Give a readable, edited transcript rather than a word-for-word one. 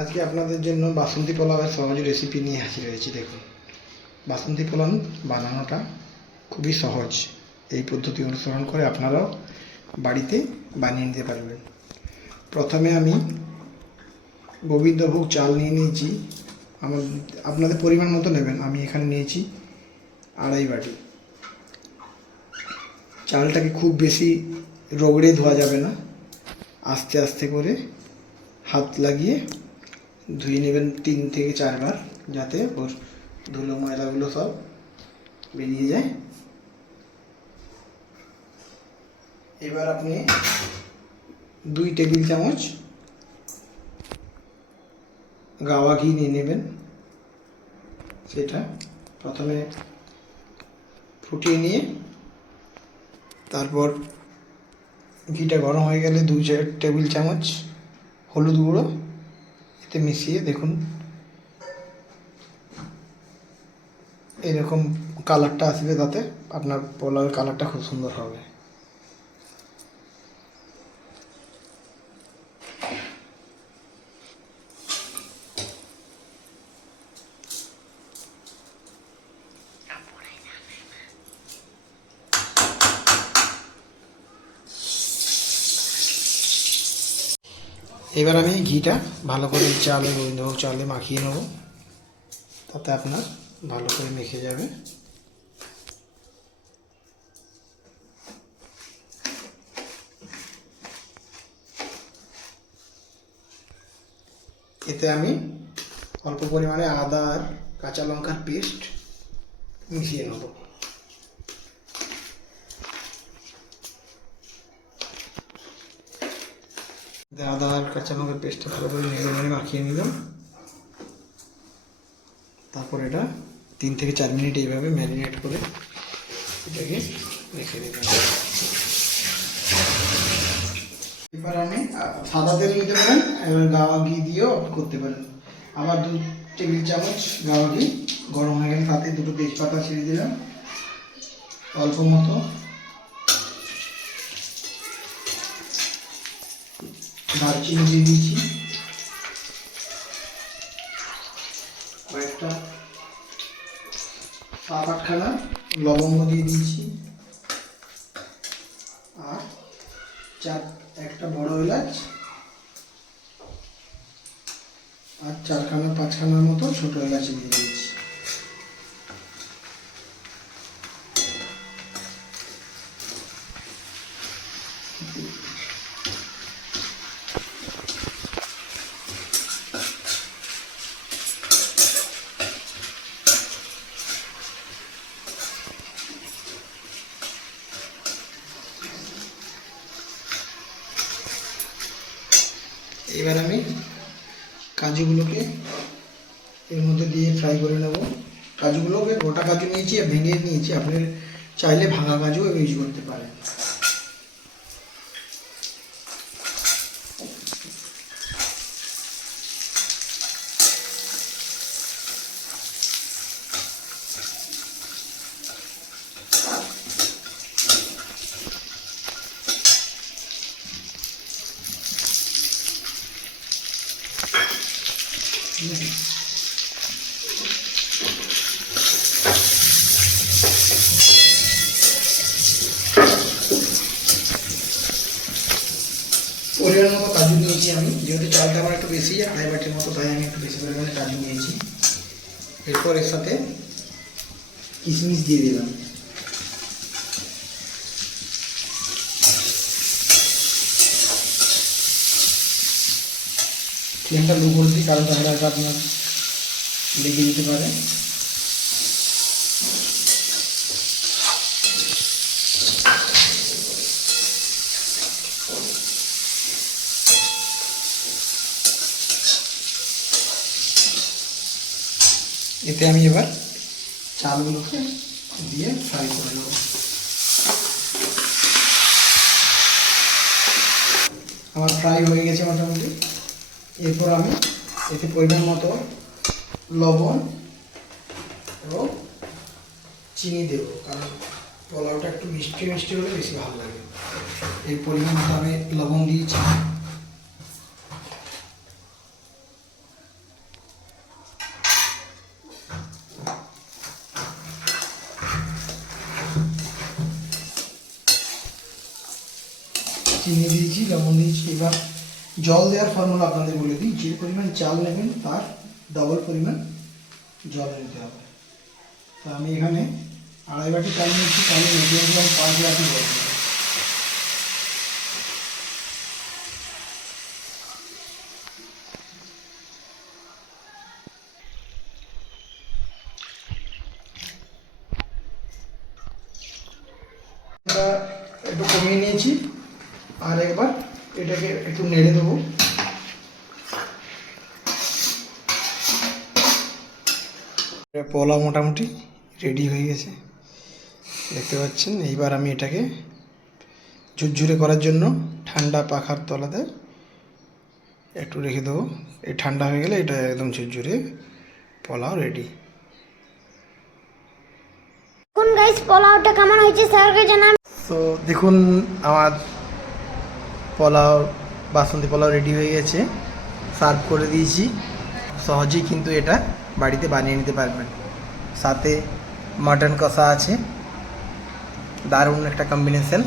আজকে আপনাদের জন্য বাসন্তী পোলাওয়ের সহজ রেসিপি নিয়ে হাজির হয়েছি। দেখুন, বাসন্তী পোলাও বানানোটা খুবই সহজ। এই পদ্ধতি অনুসরণ করে আপনারাও বাড়িতে বানিয়ে নিতে পারবেন। প্রথমে আমি গোবিন্দভোগ চাল নিয়ে নিয়েছি। আপনাদের পরিমাণ মতো নেবেন। আমি এখানে নিয়েছি 2.5 বাটি। চালটাকে খুব বেশি রগড়ে ধোয়া যাবে না, আস্তে আস্তে করে হাত লাগিয়ে ধুয়ে নেবেন 3 থেকে 4 বার, যাতে ওর ধুলো ময়লাগুলো সব বেরিয়ে যায়। এবার আপনি 2 টেবিল চামচ গাওয়া ঘি নিয়ে নেবেন। সেটা প্রথমে ফুটিয়ে নিয়ে তারপর ঘিটা গরম হয়ে গেলে 2 টেবিল চামচ হলুদ গুঁড়ো এতে মিশিয়ে দেখুন এরকম কালারটা আসবে, তাতে আপনার পোলাওয়ের কালারটা খুব সুন্দর হবে। এবার আমি ঘিটা ভালো করে গোবিন্দভোগ চালে মাখিয়ে নেব, তাতে আপনার ভালো করে মেখে যাবে। এতে আমি অল্প পরিমাণে আদা আর কাঁচা লঙ্কার পেস্ট মিশিয়ে নেব। আদা আর কাঁচা লঙ্কার পেস্টটা ভালো করে নেড়ে মাখিয়ে নিলাম। তারপর এটা 3 থেকে 4 মিনিট এইভাবে ম্যারিনেট করে এটাকে রেখে দিলাম। এবার আমি সাদা তেল নিতে পারেন, এবার গাওয়া ঘি দিয়েও করতে পারেন। আবার 2 টেবিল চামচ গাওয়া ঘি গরম হয়ে গেলে তাতে 2টো তেজপাতা ছেড়ে দিলাম, অল্প মতো দারচিনি দিয়ে দিয়েছি, কয়েকটা 7-8খানা লবঙ্গ দিয়ে দিয়েছি, আর একটা বড় এলাচ আর 4-5খানার মতো ছোট এলাচ দিয়ে দিয়েছি। এবার আমি কাজুগুলোকে এর মধ্যে দিয়ে ফ্রাই করে নেব। কাজুগুলোকে গোটা কাজু নিয়েছি আর ভেঙে নিয়েছি, আপনি চাইলে ভাঙা কাজুও ইউজ করতে পারেন। পরিমাণ মতো কাজু নিয়েছি আমি, যেহেতু চালটা আমার একটু বেশি 2.5 বাটির মতো, তাই আমি একটু বেশি পরিমাণে কাজু নিয়েছি। এরপর এর সাথে কিশমিশ দিয়ে দিলাম। ফ্লেমটা লো করে দিই, কারণ তাহলে আপনার লেগে যেতে পারে। এতে আমি এবার চালগুলোকে দিয়ে ফ্রাই করে নেব। আমার ফ্রাই হয়ে গেছে মোটামুটি। এরপর আমি এতে পরিমাণ মতো লবণ এবং চিনি দেবো, কারণ পোলাওটা একটু মিষ্টি মিষ্টি হলে বেশি ভালো লাগে। এই পরিমাণ মতো আমি লবণ দিয়েছি। চিনি দিয়েছি, লবণ দিয়েছি। এবার জল দেওয়ার ফর্মুলা আপনাদের বলে দিই, যে পরিমাণ চাল নেবেন তার ডবল পরিমাণ জল নিতে হবে। তো আমি এখানে 2.5 বাটি চাল নিয়েছি, তাহলে মিডিয়াম 5 বাটি জল দেবো। একটু কমিয়ে নিয়েছি, আর একবার এটাকে একটু নেড়ে দেবো। পোলাও মোটামুটি রেডি হয়ে গেছে, দেখতে পাচ্ছেন। এইবার আমি এটাকে ঝুরঝুরে করার জন্য ঠান্ডা পাখার তলাতে একটু রেখে দেবো। এই ঠান্ডা হয়ে গেলে এটা একদম ঝুরঝুরে পোলাও রেডি। কোন গাইস পোলাওটা কেমন হয়েছে স্যারকে জানান। তো দেখুন আমার পোলাও, বাসন্তী পোলাও রেডি হয়ে গেছে, সার্ভ করে দিয়েছি। সহজেই কিন্তু এটা বাড়িতে বানিয়ে নিতে পারবেন। সাথে মাটন কষা আছে, দারুণ একটা কম্বিনেশন।